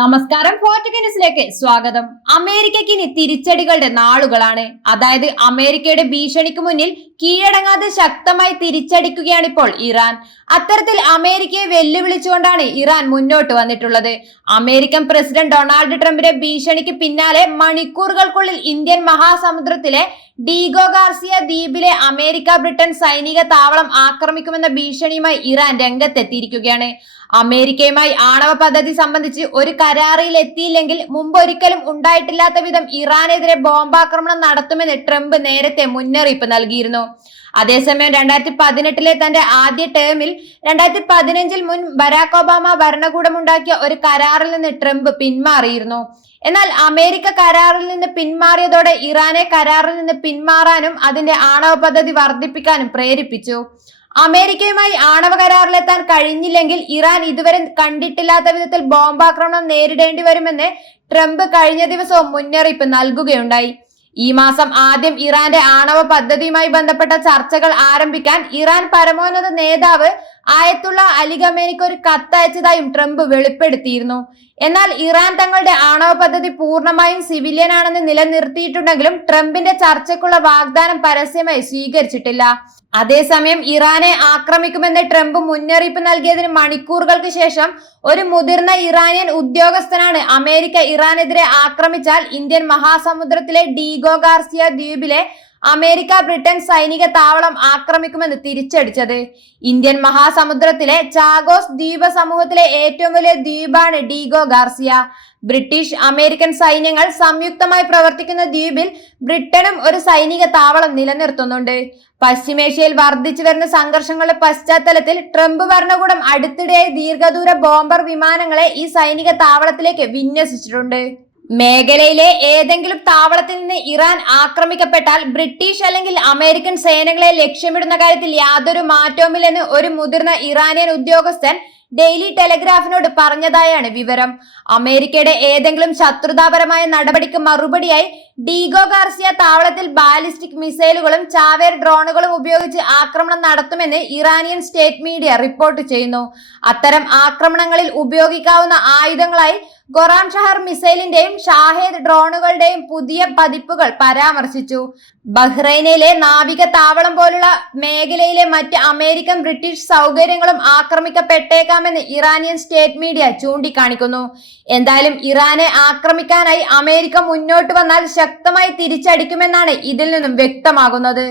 നമസ്കാരം ഫോർട്ടുഗ സ്വാഗതം. അമേരിക്കയ്ക്ക് ഇനി തിരിച്ചടികളുടെ നാളുകളാണ്. അതായത് അമേരിക്കയുടെ ഭീഷണിക്ക് മുന്നിൽ കീഴടങ്ങാതെ ശക്തമായി തിരിച്ചടിക്കുകയാണ് ഇപ്പോൾ ഇറാൻ. അത്തരത്തിൽ അമേരിക്കയെ വെല്ലുവിളിച്ചുകൊണ്ടാണ് ഇറാൻ മുന്നോട്ട് വന്നിട്ടുള്ളത്. അമേരിക്കൻ പ്രസിഡന്റ് ഡൊണാൾഡ് ട്രംപിന്റെ ഭീഷണിക്ക് പിന്നാലെ മണിക്കൂറുകൾക്കുള്ളിൽ ഇന്ത്യൻ മഹാസമുദ്രത്തിലെ ഡീഗോ ഗാർസിയ ദ്വീപിലെ അമേരിക്ക ബ്രിട്ടൻ സൈനിക താവളം ആക്രമിക്കുമെന്ന ഭീഷണിയുമായി ഇറാൻ രംഗത്തെത്തിയിരിക്കുകയാണ്. അമേരിക്കയുമായി ആണവ പദ്ധതി സംബന്ധിച്ച് ഒരു കരാറിൽ എത്തിയില്ലെങ്കിൽ മുമ്പ് ഒരിക്കലും ഉണ്ടായിട്ടില്ലാത്ത വിധം ഇറാനെതിരെ ബോംബാക്രമണം നടത്തുമെന്ന് ട്രംപ് നേരത്തെ മുന്നറിയിപ്പ് നൽകിയിരുന്നു. അതേസമയം രണ്ടായിരത്തി പതിനെട്ടിലെ തന്റെ ആദ്യ ടേമിൽ രണ്ടായിരത്തി പതിനഞ്ചിൽ മുൻ ബരാക് ഒബാമ ഭരണകൂടമുണ്ടാക്കിയ ഒരു കരാറിൽ നിന്ന് ട്രംപ് പിന്മാറിയിരുന്നു. എന്നാൽ അമേരിക്ക കരാറിൽ നിന്ന് പിന്മാറിയതോടെ ഇറാനെ കരാറിൽ നിന്ന് പിന്മാറാനും അതിന്റെ ആണവ പദ്ധതി വർദ്ധിപ്പിക്കാനും പ്രേരിപ്പിച്ചു. അമേരിക്കയുമായി ആണവ കരാറിലെത്താൻ കഴിഞ്ഞില്ലെങ്കിൽ ഇറാൻ ഇതുവരെ കണ്ടിട്ടില്ലാത്ത വിധത്തിൽ ബോംബാക്രമണം നേരിടേണ്ടി വരുമെന്ന് ട്രംപ് കഴിഞ്ഞ ദിവസവും മുന്നറിയിപ്പ് നൽകുകയുണ്ടായി. ഈ മാസം ആദ്യം ഇറാന്റെ ആണവ പദ്ധതിയുമായി ബന്ധപ്പെട്ട ചർച്ചകൾ ആരംഭിക്കാൻ ഇറാൻ പരമോന്നത നേതാവ് ആയത്തുള്ള അലി ഖമേനിക്ക് ഒരു കത്തയച്ചതായും ട്രംപ് വെളിപ്പെടുത്തിയിരുന്നു. എന്നാൽ ഇറാൻ തങ്ങളുടെ ആണവ പദ്ധതി പൂർണമായും സിവിലിയൻ ആണെന്ന് നിലനിർത്തിയിട്ടുണ്ടെങ്കിലും ട്രംപിന്റെ ചർച്ചയ്ക്കുള്ള വാഗ്ദാനം പരസ്യമായി സ്വീകരിച്ചിട്ടില്ല. അതേസമയം ഇറാനെ ആക്രമിക്കുമെന്ന് ട്രംപ് മുന്നറിയിപ്പ് നൽകിയതിന് മണിക്കൂറുകൾക്ക് ശേഷം ഒരു മുതിർന്ന ഇറാനിയൻ ഉദ്യോഗസ്ഥനാണ് അമേരിക്ക ഇറാനെതിരെ ആക്രമിച്ചാൽ ഇന്ത്യൻ മഹാസമുദ്രത്തിലെ ഡീഗോ ഗാർസിയ ദ്വീപിലെ അമേരിക്ക ബ്രിട്ടൻ സൈനിക താവളം ആക്രമിക്കുമെന്ന് തിരിച്ചടിച്ചത്. ഇന്ത്യൻ മഹാസമുദ്രത്തിലെ ചാഗോസ് ദ്വീപ സമൂഹത്തിലെ ഏറ്റവും വലിയ ദ്വീപാണ് ഡീഗോ ഗാർസിയ. ബ്രിട്ടീഷ് അമേരിക്കൻ സൈന്യങ്ങൾ സംയുക്തമായി പ്രവർത്തിക്കുന്ന ദ്വീപിൽ ബ്രിട്ടനും ഒരു സൈനിക താവളം നിലനിർത്തുന്നുണ്ട്. പശ്ചിമേഷ്യയിൽ വർദ്ധിച്ചു വരുന്ന സംഘർഷങ്ങളുടെ പശ്ചാത്തലത്തിൽ ട്രംപ് ഭരണകൂടം അടുത്തിടെയായി ദീർഘദൂര ബോംബർ വിമാനങ്ങളെ ഈ സൈനിക താവളത്തിലേക്ക് വിന്യസിച്ചിട്ടുണ്ട്. മേഖലയിലെ ഏതെങ്കിലും താവളത്തിൽ നിന്ന് ഇറാൻ ആക്രമിക്കപ്പെട്ടാൽ ബ്രിട്ടീഷ് അല്ലെങ്കിൽ അമേരിക്കൻ സേനകളെ ലക്ഷ്യമിടുന്ന കാര്യത്തിൽ യാതൊരു മാറ്റവുമില്ലെന്ന് ഒരു മുതിർന്ന ഇറാനിയൻ ഉദ്യോഗസ്ഥൻ ഡെയിലി ടെലഗ്രാഫിനോട് പറഞ്ഞതായാണ് വിവരം. അമേരിക്കയുടെ ഏതെങ്കിലും ശത്രുതാപരമായ നടപടിക്ക് മറുപടിയായി ഡീഗോ ഗാർസിയ താവളത്തിൽ ബാലിസ്റ്റിക് മിസൈലുകളും ചാവേർ ഡ്രോണുകളും ഉപയോഗിച്ച് ആക്രമണം നടത്തുമെന്ന് ഇറാനിയൻ സ്റ്റേറ്റ് മീഡിയ റിപ്പോർട്ട് ചെയ്യുന്നു. അത്തരം ആക്രമണങ്ങളിൽ ഉപയോഗിക്കാവുന്ന ആയുധങ്ങളായി ഗൊറാം ഷഹർ മിസൈലിന്റെയും ഷാഹേദ് ഡ്രോണുകളുടെയും പുതിയ പതിപ്പുകൾ പരാമർശിച്ചു. ബഹ്റൈനിലെ നാവിക താവളം പോലുള്ള മേഖലയിലെ മറ്റ് അമേരിക്കൻ ബ്രിട്ടീഷ് സൗകര്യങ്ങളും ആക്രമിക്കപ്പെട്ടേക്കാമെന്ന് ഇറാനിയൻ സ്റ്റേറ്റ് മീഡിയ ചൂണ്ടിക്കാണിക്കുന്നു. എന്തായാലും ഇറാനെ ആക്രമിക്കാനായി അമേരിക്ക മുന്നോട്ട് വന്നാൽ ശക്തമായി തിരിച്ചടിക്കുമെന്നാണ് ഇതിൽ നിന്നും വ്യക്തമാകുന്നത്.